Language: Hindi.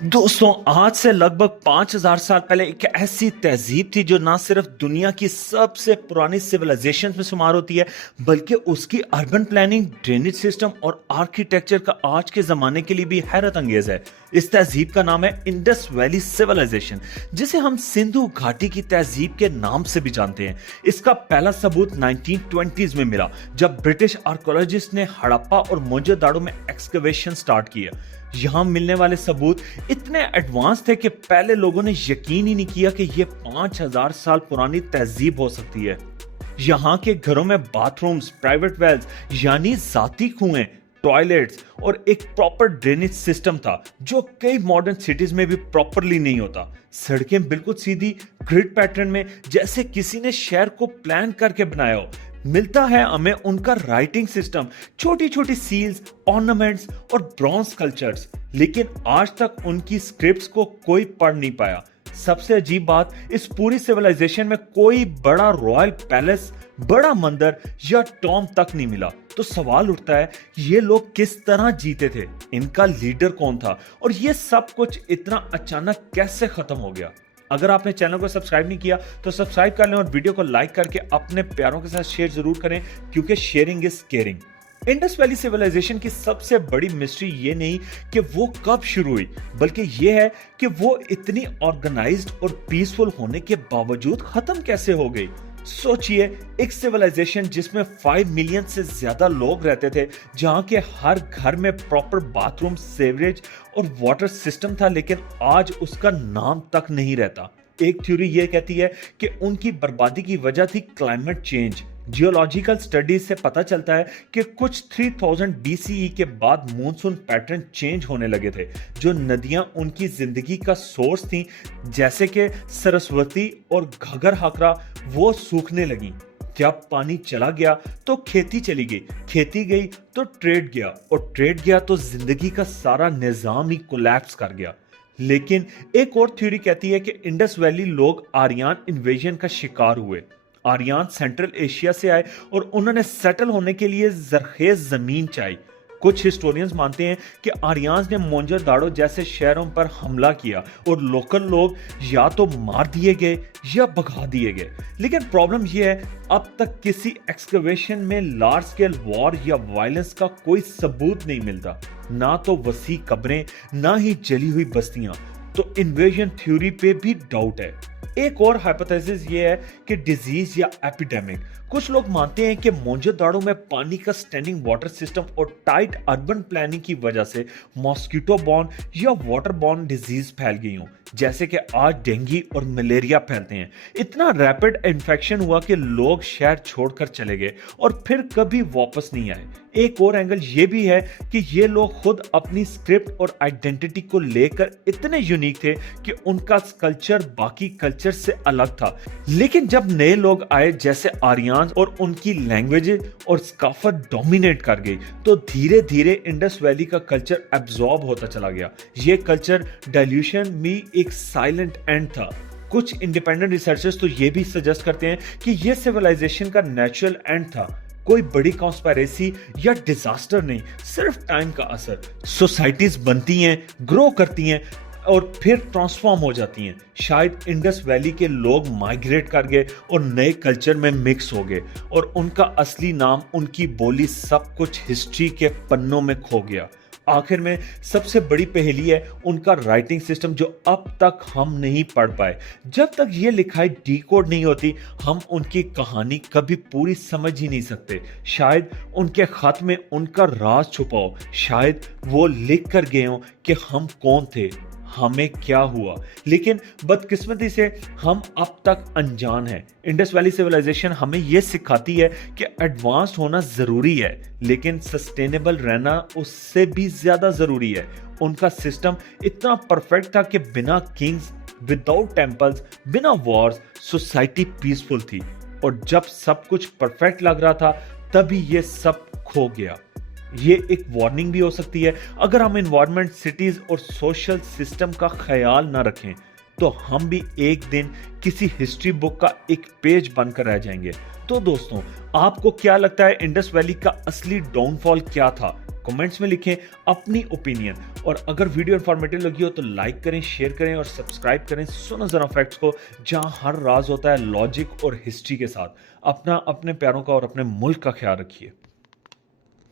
दोस्तों, आज से लगभग 5000 साल पहले एक ऐसी तहजीब थी जो ना सिर्फ दुनिया की सबसे पुरानी सिविलाइजेशन में शुमार होती है, बल्कि उसकी अर्बन प्लानिंग, ड्रेनेज सिस्टम और आर्किटेक्चर का आज के जमाने के लिए भी हैरत अंगेज है। इस तहजीब का नाम है इंडस वैली सिविलाइजेशन, जिसे हम सिंधु घाटी की तहजीब के नाम से भी जानते हैं। इसका पहला सबूत 1920s में मिला, जब ब्रिटिश आर्कोलॉजिस्ट ने हड़प्पा और मोहनजोदाड़ो में एक्सकवेशन स्टार्ट किया। यहां मिलने वाले सबूत इतने एडवांस थे कि पहले लोगों ने यकीन ही नहीं किया कि यह 5000 साल पुरानी तहजीब हो सकती है। यहाँ के घरों में बाथरूम्स, प्राइवेट वेल्स यानी जाती कुएं, टॉयलेट्स और एक प्रॉपर ड्रेनेज सिस्टम था, जो कई मॉडर्न सिटीज में भी प्रॉपरली नहीं होता। सड़कें बिल्कुल सीधी, ग्रिड पैटर्न में, जैसे किसी ने शहर को प्लान करके बनाया हो। मिलता है हमें उनका राइटिंग सिस्टम, छोटी छोटी सील्स, ऑर्नामेंट्स और ब्रॉन्ज स्कल्पचर्स, लेकिन आज तक उनकी स्क्रिप्ट्स को कोई पढ़ नहीं पाया। सबसे अजीब बात, इस पूरी सिविलाइजेशन में कोई बड़ा रॉयल पैलेस, बड़ा मंदिर या टॉम तक नहीं मिला। तो सवाल उठता है, ये लोग किस तरह जीते थे, इनका लीडर कौन था, और ये सब कुछ इतना अचानक कैसे खत्म हो गया। अगर आपने चैनल को सब्सक्राइब नहीं किया तो सब्सक्राइब कर लें और वीडियो को लाइक करके अपने प्यारों के साथ शेयर जरूर करें, क्योंकि sharing is caring. Indus valley civilization की सबसे बड़ी मिस्ट्री ये नहीं कि वो कब शुरू हुई, बल्कि ये है कि वो इतनी ऑर्गेनाइज्ड और पीसफुल होने के बावजूद खत्म कैसे हो गई। सोचिए, एक सिविलाइजेशन जिसमें 5 मिलियन से ज्यादा लोग रहते थे, जहां के हर घर में प्रॉपर बाथरूम, सेवरेज और वाटर सिस्टम था, लेकिन आज उसका नाम तक नहीं रहता। एक थ्योरी यह कहती है कि उनकी बर्बादी की वजह थी क्लाइमेट चेंज। जियोलॉजिकल स्टडीज से पता चलता है कि कुछ 3000 BCE के बाद मॉनसून पैटर्न चेंज होने लगे थे। जो नदियां उनकी जिंदगी का सोर्स थी, जैसे कि सरस्वती और घग्गर हाकरा, वो सूखने लगी। जब पानी चला गया तो खेती चली गई, खेती गई तो ट्रेड गया, और ट्रेड गया तो जिंदगी का सारा निजाम ही कोलैप्स कर गया। लेकिन एक और थ्योरी कहती है कि इंडस वैली लोग आर्यन इन्वेजन का शिकार हुए। आर्यन सेंट्रल एशिया से आए और उन्होंने सेटल होने के लिए जरखेज जमीन चाहिए। कुछ हिस्टोरियंस मानते हैं कि आर्यंस ने मोहनजोदाड़ो जैसे शहरों पर हमला किया और लोकल लोग या तो मार दिए गए या भगा दिए गए। लेकिन प्रॉब्लम यह है, अब तक किसी एक्सकवेशन में लार्ज स्केल वॉर या वायलेंस का कोई सबूत नहीं मिलता। ना तो वसी कब्रें, ना ही जली हुई बस्तियां। तो इन्वेजन थ्योरी पे भी डाउट है। एक और हाइपोथेसिस ये है कि डिजीज या एपिडेमिक। कुछ लोग मानते हैं कि मोहनजोदाड़ो में पानी का स्टैंडिंग वाटर सिस्टम और टाइट अर्बन प्लानिंग की वजह से मॉस्किटो बॉर्न या वाटर बॉर्न डिजीज फैल गई हों, जैसे कि आज डेंगू और मलेरिया फैलते हैं। इतना रैपिड इन्फेक्शन हुआ कि लोग शहर छोड़कर चले गए और फिर कभी वापस नहीं आए। एक और एंगल ये भी है कि ये लोग खुद अपनी स्क्रिप्ट और आइडेंटिटी को लेकर इतने यूनिक थे कि उनका कल्चर बाकी कल्चर से अलग था। लेकिन जब नए लोग आए, जैसे आर्यन, और उनकी लैंग्वेज और स्काफत डोमिनेट कर गई, तो धीरे धीरे इंडस वैली का कल्चर एब्जॉर्ब होता चला गया। ये कल्चर डाइल्यूशन में एक साइलेंट एंड था। कुछ इंडिपेंडेंट रिसर्चर्स तो ये भी सजेस्ट करते हैं कि यह सिविलाइजेशन का नेचुरल एंड था, कोई बड़ी कॉन्स्पिरेसी या डिजास्टर नहीं, सिर्फ टाइम का असर। सोसाइटीज बनती हैं, ग्रो करती हैं और फिर ट्रांसफॉर्म हो जाती हैं। शायद इंडस वैली के लोग माइग्रेट कर गए और नए कल्चर में मिक्स हो गए, और उनका असली नाम, उनकी बोली, सब कुछ हिस्ट्री के पन्नों में खो गया। आखिर में सबसे बड़ी पहेली है उनका राइटिंग सिस्टम, जो अब तक हम नहीं पढ़ पाए। जब तक ये लिखाई डिकोड नहीं होती, हम उनकी कहानी कभी पूरी समझ ही नहीं सकते। शायद उनके खत में उनका राज छुपा हो, शायद वो लिख कर गए हो कि हम कौन थे, हमें क्या हुआ। लेकिन बदकिस्मती से हम अब तक अनजान हैं। इंडस वैली सिविलाइजेशन हमें यह सिखाती है कि एडवांस्ड होना जरूरी है, लेकिन सस्टेनेबल रहना उससे भी ज्यादा जरूरी है। उनका सिस्टम इतना परफेक्ट था कि बिना किंग्स, विदाउट टेंपल्स, बिना वॉर्स, सोसाइटी पीसफुल थी। और जब सब कुछ परफेक्ट लग रहा था, तभी ये सब खो गया। ये एक वार्निंग भी हो सकती है। अगर हम एनवायरनमेंट, सिटीज और सोशल सिस्टम का ख्याल ना रखें, तो हम भी एक दिन किसी हिस्ट्री बुक का एक पेज बनकर रह जाएंगे। तो दोस्तों, आपको क्या लगता है, इंडस वैली का असली डाउनफॉल क्या था? कमेंट्स में लिखें अपनी ओपिनियन। और अगर वीडियो इन्फॉर्मेटिव लगी हो तो लाइक करें, शेयर करें और सब्सक्राइब करें सुनो जरा फैक्ट्स को, जहां हर राज होता है लॉजिक और हिस्ट्री के साथ। अपना, अपने प्यारों का और अपने मुल्क का ख्याल रखिए।